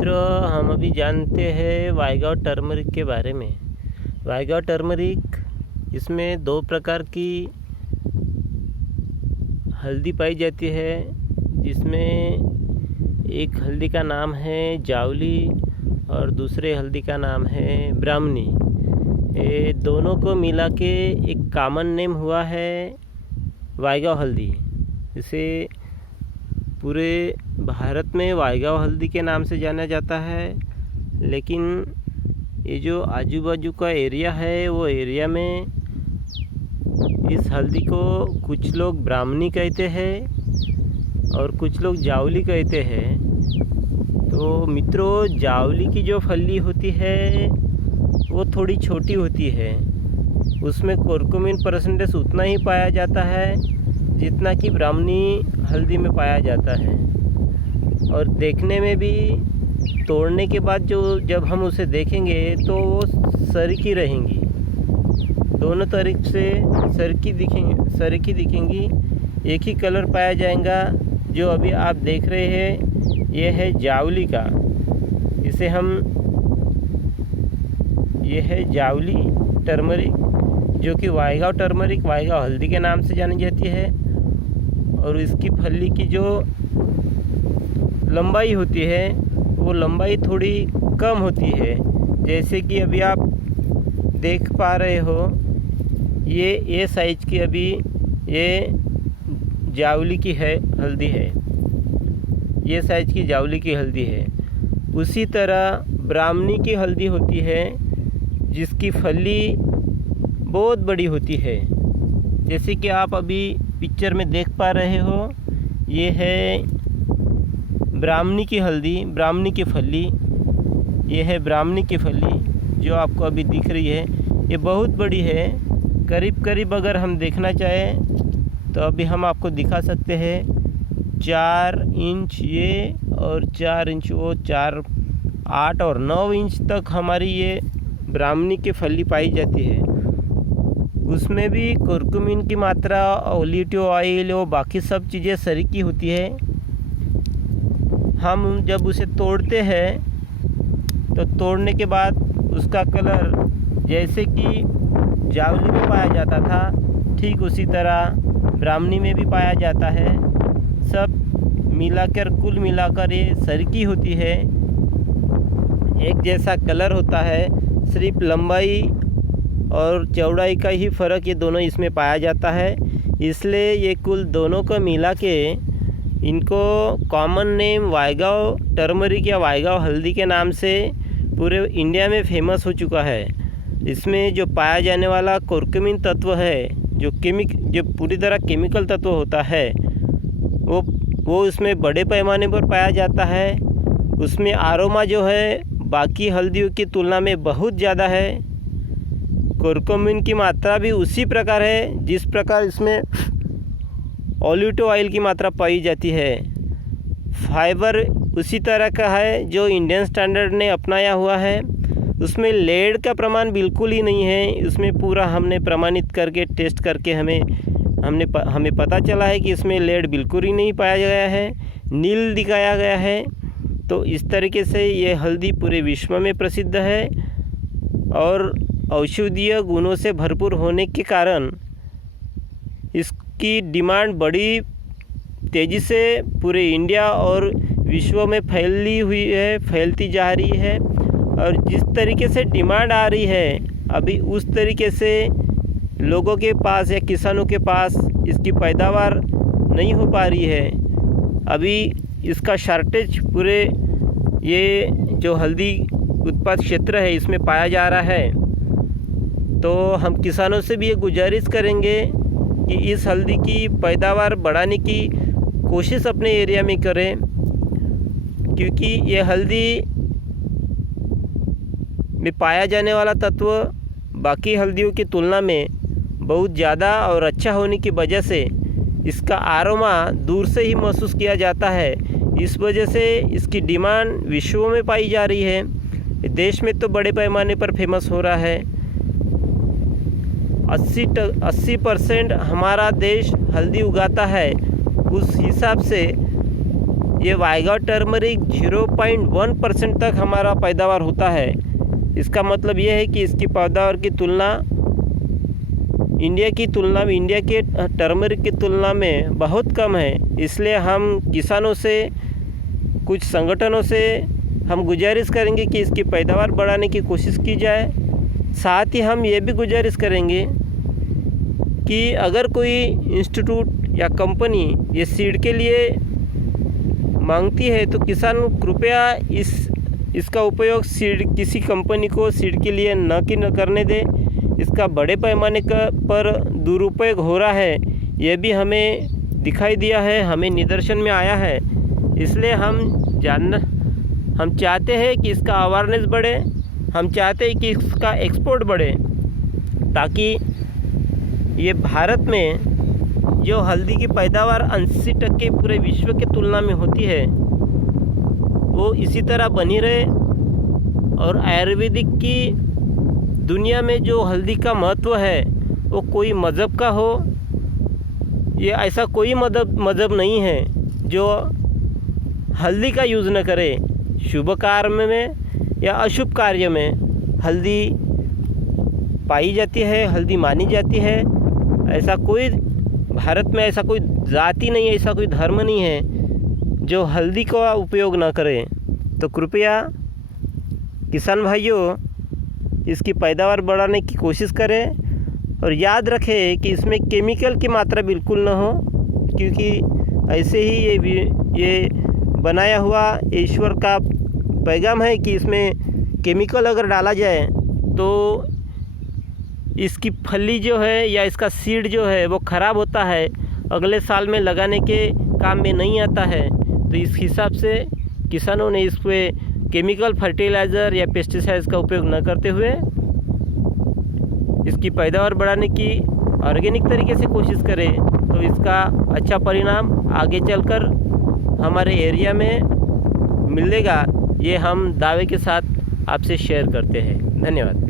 मित्रों, हम अभी जानते हैं वाइगाव टर्मरिक के बारे में। वाइगाव टर्मरिक, इसमें दो प्रकार की हल्दी पाई जाती है, जिसमें एक हल्दी का नाम है जावली और दूसरे हल्दी का नाम है ब्राह्मणी। ये दोनों को मिला के एक कॉमन नेम हुआ है वाइगाव हल्दी। इसे पूरे भारत में वाइगाव हल्दी के नाम से जाना जाता है, लेकिन ये जो आजू बाजू का एरिया है वो एरिया में इस हल्दी को कुछ लोग ब्राह्मणी कहते हैं और कुछ लोग जावली कहते हैं। तो मित्रों, जावली की जो फली होती है वो थोड़ी छोटी होती है, उसमें कुरकुमिन परसेंटेज उतना ही पाया जाता है जितना कि ब्राह्मणी हल्दी में पाया जाता है। और देखने में भी तोड़ने के बाद जब हम उसे देखेंगे तो वो सरकी रहेंगी, दोनों तरफ से सरकी दिखेंगी। एक ही कलर पाया जाएगा। जो अभी आप देख रहे हैं ये है जावली का, ये है जावली टर्मरिक, जो कि वाइगाव टर्मरिक, वाइगाव हल्दी के नाम से जानी जाती है। और इसकी फली की जो लंबाई होती है वो लंबाई थोड़ी कम होती है। जैसे कि अभी आप देख पा रहे हो, ये साइज की अभी ये जावली की हल्दी है, ये साइज की जावली की हल्दी है। उसी तरह ब्राह्मणी की हल्दी होती है जिसकी फली बहुत बड़ी होती है। जैसे कि आप अभी पिक्चर में देख पा रहे हो, ये है ब्राह्मणी की हल्दी, ब्राह्मणी की फली। ये है ब्राह्मणी की फली जो आपको अभी दिख रही है, ये बहुत बड़ी है। करीब करीब अगर हम देखना चाहें तो अभी हम आपको दिखा सकते हैं। 4 इंच ये और 4 इंच वो, 4, 8 और 9 इंच तक हमारी ये ब्राह्मणी की फली पाई जाती है। उसमें भी कुरकुमिन की मात्रा, ओलिव ऑयल, वो बाकी सब चीज़ें सरीकी होती है। हम जब उसे तोड़ते हैं तो तोड़ने के बाद उसका कलर जैसे कि जावली में पाया जाता था, ठीक उसी तरह ब्राह्मणी में भी पाया जाता है। सब मिलाकर, कुल मिलाकर ये सरीकी होती है, एक जैसा कलर होता है। सिर्फ लंबाई और चौड़ाई का ही फ़र्क ये दोनों इसमें पाया जाता है। इसलिए ये कुल दोनों को मिला के इनको कॉमन नेम वाइगाव टर्मरिक या वाइगाव हल्दी के नाम से पूरे इंडिया में फेमस हो चुका है। इसमें जो पाया जाने वाला कुरकुमिन तत्व है, जो पूरी तरह केमिकल तत्व होता है, वो उसमें बड़े पैमाने पर पाया जाता है। उसमें आरोमा जो है बाकी हल्दियों की तुलना में बहुत ज़्यादा है। कुरकुमिन की मात्रा भी उसी प्रकार है जिस प्रकार इसमें ओलिव ऑयल की मात्रा पाई जाती है। फाइबर उसी तरह का है जो इंडियन स्टैंडर्ड ने अपनाया हुआ है। उसमें लेड का प्रमाण बिल्कुल ही नहीं है। उसमें पूरा हमने प्रमाणित करके टेस्ट करके हमें पता चला है कि इसमें लेड बिल्कुल ही नहीं पाया गया है, नील दिखाया गया है। तो इस तरीके से ये हल्दी पूरे विश्व में प्रसिद्ध है और औषधीय गुणों से भरपूर होने के कारण इसकी डिमांड बड़ी तेज़ी से पूरे इंडिया और विश्व में फैलती जा रही है। और जिस तरीके से डिमांड आ रही है, अभी उस तरीके से लोगों के पास या किसानों के पास इसकी पैदावार नहीं हो पा रही है। अभी इसका शॉर्टेज पूरे ये जो हल्दी उत्पाद क्षेत्र है इसमें पाया जा रहा है। तो हम किसानों से भी ये गुजारिश करेंगे कि इस हल्दी की पैदावार बढ़ाने की कोशिश अपने एरिया में करें, क्योंकि ये हल्दी में पाया जाने वाला तत्व बाकी हल्दियों की तुलना में बहुत ज़्यादा और अच्छा होने की वजह से इसका आरोमा दूर से ही महसूस किया जाता है। इस वजह से इसकी डिमांड विश्व में पाई जा रही है। देश में तो बड़े पैमाने पर फेमस हो रहा है। 80% हमारा देश हल्दी उगाता है। उस हिसाब से ये वाइगा टर्मरिक 0.1% तक हमारा पैदावार होता है। इसका मतलब ये है कि इसकी पैदावार की तुलना इंडिया के टर्मरिक की तुलना में बहुत कम है। इसलिए हम किसानों से, कुछ संगठनों से हम गुजारिश करेंगे कि इसकी पैदावार बढ़ाने की कोशिश की जाए। साथ ही हम ये भी गुजारिश करेंगे कि अगर कोई इंस्टीट्यूट या कंपनी ये सीड के लिए मांगती है तो किसान कृपया इसका उपयोग सीड किसी कंपनी को सीड के लिए न करने दे। इसका बड़े पैमाने पर दुरुपयोग हो रहा है, यह भी हमें दिखाई दिया है, हमें निदर्शन में आया है। इसलिए हम चाहते हैं कि इसका अवेयरनेस बढ़े, हम चाहते हैं कि इसका एक्सपोर्ट बढ़े, ताकि ये भारत में जो हल्दी की पैदावार 80% पूरे विश्व के तुलना में होती है वो इसी तरह बनी रहे। और आयुर्वेदिक की दुनिया में जो हल्दी का महत्व है वो कोई मज़हब का हो, ये ऐसा कोई मज़हब नहीं है जो हल्दी का यूज़ न करे। शुभ कार्य में या अशुभ कार्य में हल्दी पाई जाती है, हल्दी मानी जाती है। ऐसा कोई भारत में ऐसा कोई जाति नहीं है, ऐसा कोई धर्म नहीं है जो हल्दी का उपयोग ना करे। तो कृपया किसान भाइयों इसकी पैदावार बढ़ाने की कोशिश करें और याद रखें कि इसमें केमिकल की मात्रा बिल्कुल ना हो, क्योंकि ऐसे ही ये बनाया हुआ ईश्वर का पैगाम है कि इसमें केमिकल अगर डाला जाए तो इसकी फली जो है या इसका सीड जो है वो ख़राब होता है, अगले साल में लगाने के काम में नहीं आता है। तो इस हिसाब से किसानों ने इस पे केमिकल फर्टिलाइज़र या पेस्टिसाइड्स का उपयोग न करते हुए इसकी पैदावार बढ़ाने की ऑर्गेनिक तरीके से कोशिश करें तो इसका अच्छा परिणाम आगे चलकर हमारे एरिया में मिलेगा। ये हम दावे के साथ आपसे शेयर करते हैं। धन्यवाद।